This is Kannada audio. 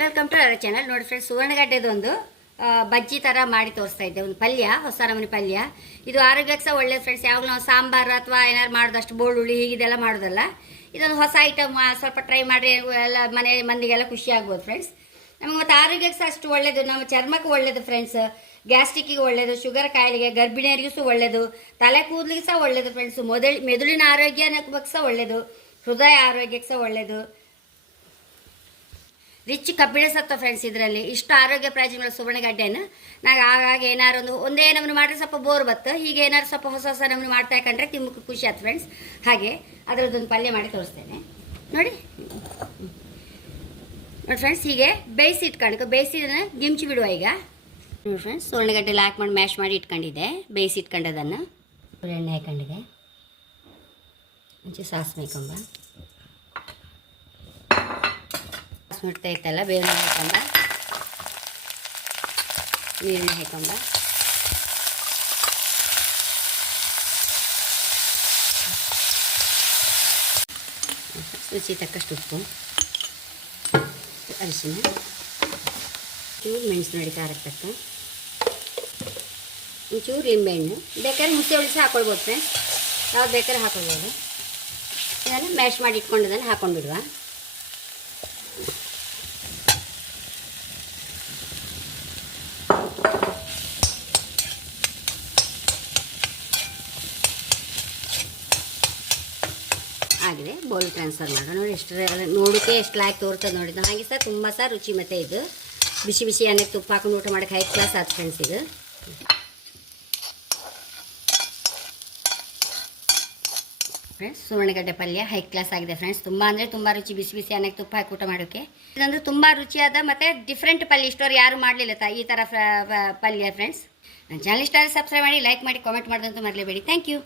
ವೆಲ್ಕಮ್ ಟು ಅವರ್ ಚಾನಲ್ ನೋಡಿ ಫ್ರೆಂಡ್ಸ್ ಸುವರ್ಣಗಡ್ಡೆದೊಂದು ಬಜ್ಜಿ ಥರ ಮಾಡಿ ತೋರಿಸ್ತಾ ಇದ್ದೆ. ಒಂದು ಪಲ್ಯ ಹೊಸ ನಮೂನಿ ಪಲ್ಯ. ಇದು ಆರೋಗ್ಯಕ್ಕೆ ಸಹ ಒಳ್ಳೆಯದು ಫ್ರೆಂಡ್ಸ್ ಯಾವಾಗ ನಾವು ಸಾಂಬಾರು ಅಥವಾ ಏನಾದ್ರು ಮಾಡೋದಷ್ಟು ಬೋಳುಳ್ಳಿ ಹೀಗಿದೆಲ್ಲ ಮಾಡೋದಲ್ಲ. ಇದೊಂದು ಹೊಸ ಐಟಮ್ ಸ್ವಲ್ಪ ಟ್ರೈ ಮಾಡಿ ಎಲ್ಲ ಮನೆ ಮಂದಿಗೆಲ್ಲ ಖುಷಿ ಆಗ್ಬೋದು ಫ್ರೆಂಡ್ಸ್ ನಮಗೆ ಮತ್ತು ಆರೋಗ್ಯಕ್ಕೆ ಸಹ ಅಷ್ಟು ಒಳ್ಳೇದು, ನಮ್ಮ ಚರ್ಮಕ್ಕೆ ಒಳ್ಳೆಯದು ಫ್ರೆಂಡ್ಸ್ ಗ್ಯಾಸ್ಟ್ರಿಕ್ಕಿಗೆ ಒಳ್ಳೆಯದು ಶುಗರ್ ಕಾಯಿಲೆಗೆ, ಗರ್ಭಿಣಿಯರಿಗೂ ಸಹ ಒಳ್ಳೇದು. ತಲೆ ಕೂದಲಿಗೆ ಸಹ ಒಳ್ಳೇದು ಫ್ರೆಂಡ್ಸ್ ಮೊದಲು ಮೆದುಳಿನ ಆರೋಗ್ಯಕ್ಕೆ ಸಹ ಒಳ್ಳೆಯದು ಹೃದಯ ಆರೋಗ್ಯಕ್ಕೆ ಸಹ ಒಳ್ಳೇದು. ರಿಚ್ ಕಬ್ಬಿಣ ಸತ್ವ ಫ್ರೆಂಡ್ಸ್ ಇದರಲ್ಲಿ. ಇಷ್ಟು ಆರೋಗ್ಯ ಪ್ರಯೋಜನಗಳು ಸುವರ್ಣಗಡ್ಡೆಯನ್ನು ನಾವು ಆಗಾಗ ಏನಾರು ಒಂದು ಒಂದೇ ನಮೂನೆ ಮಾಡಿದ್ರೆ ಸ್ವಲ್ಪ ಬೋರ್ ಬತ್ತು. ಹೀಗೆ ಏನಾದ್ರು ಸ್ವಲ್ಪ ಹೊಸ ಹೊಸ ನಮೂನೆ ಮಾಡ್ತಾ ಕಂಡ್ರೆ ತಿಮ್ಮಕ್ಕೆ ಖುಷಿ ಆಯ್ತು ಫ್ರೆಂಡ್ಸ್ ಹಾಗೆ ಅದರದ್ದೊಂದು ಪಲ್ಯ ಮಾಡಿ ತೋರಿಸ್ತೇನೆ. ನೋಡಿ. ನೋಡಿ ಫ್ರೆಂಡ್ಸ್ ಹೀಗೆ ಬೇಯಿಸಿ ಇಟ್ಕೊಂಡು. ಬೇಯಿಸಿದನ್ನು ಗಿಮ್ಚಿ ಬಿಡುವ ಈಗ. ನೋಡಿ ಫ್ರೆಂಡ್ಸ್ ಸುವರ್ಣಗಡ್ಡೆ ಹಾಕಿ ಮಾಡಿ ಮ್ಯಾಶ್ ಮಾಡಿ ಇಟ್ಕೊಂಡಿದ್ದೆ. ಬೇಯಿಸಿ ಇಟ್ಕೊಂಡದನ್ನು. ಎಣ್ಣೆ ಹಾಕೊಂಡಿದೆ ಮುಂಚೆ ಕಂಬ ಮುಟ್ತಾ ಇತ್ತಲ್ಲ, ಬೇವಿನ ಹಾಕೊಂಡ? ನೀರನ್ನ ಹಾಕೊಂಡ? ರುಚಿ ತಕ್ಕಷ್ಟು ಉಪ್ಪು, ಅರಿಶಿನ ಚೂರು ಮೆಣಸು ನೋಡಿ ಖಾರ ತಕ್ಕ, ಒಂಚೂರು ಲಿಂಬೆಹಣ್ಣು ಬೇಕಾದ್ರೆ ಮುಸೆ ಉಳಿಸಿ ಹಾಕೊಳ್ಬೋದು ಫ್ರೆಂಡ್ಸ್ ಯಾವ್ದು ಬೇಕಾದ್ರೆ ಹಾಕೊಳ್ಬೋದು. ಇದನ್ನು ಮ್ಯಾಶ್ ಮಾಡಿ ಇಟ್ಕೊಂಡದನ್ನು ಹಾಕೊಂಡ್ಬಿಡುವ. ಆಗಿದೆ ಬೌಲ್ ಟ್ರಾನ್ಸ್ಫರ್ ಮಾಡೋಣ. ನೋಡಿ ಎಷ್ಟು ನೋಡೋಕ್ಕೆ ಎಷ್ಟು ಲಾಯಕ್ ತೋರ್ತದೆ ನೋಡಿ. ಹಾಗೆ ಸರ್ ತುಂಬ ಸಹ ರುಚಿ ಮತ್ತೆ ಇದು. ಬಿಸಿ ಬಿಸಿ ಅನ್ನಕ್ಕೆ ತುಪ್ಪ ಹಾಕೊಂಡು ಊಟ ಮಾಡಕ್ಕೆ ಹೈ ಕ್ಲಾಸ್ ಆದ ಫ್ರೆಂಡ್ಸ್ ಇದು. ಫ್ರೆಂಡ್ಸ್ ಸುವರ್ಣಗಡ್ಡೆ ಪಲ್ಯ ಹೈ ಕ್ಲಾಸ್ ಆಗಿದೆ ಫ್ರೆಂಡ್ಸ್ ತುಂಬ ಅಂದರೆ ತುಂಬ ರುಚಿ. ಬಿಸಿ ಬಿಸಿ ಅನ್ನಕ್ಕೆ ತುಪ್ಪ ಹಾಕಿ ಊಟ ಮಾಡೋಕ್ಕೆ ಇದೊಂದು ತುಂಬ ರುಚಿಯಾದ ಮತ್ತು ಡಿಫ್ರೆಂಟ್ ಪಲ್ಯ. ಇಷ್ಟೋರು ಯಾರು ಮಾಡಲಿಲ್ಲ ತ ಈ ಥರ ಪಲ್ಯ ಫ್ರೆಂಡ್ಸ್ ನನ್ನ ಚಾನಲ್ ಇಷ್ಟ ಸಬ್ಸ್ಕ್ರೈಬ್ ಮಾಡಿ ಲೈಕ್ ಮಾಡಿ ಕಾಮೆಂಟ್ ಮಾಡೋದಂತೂ ಮರಲೇಬೇಡಿ. Thank you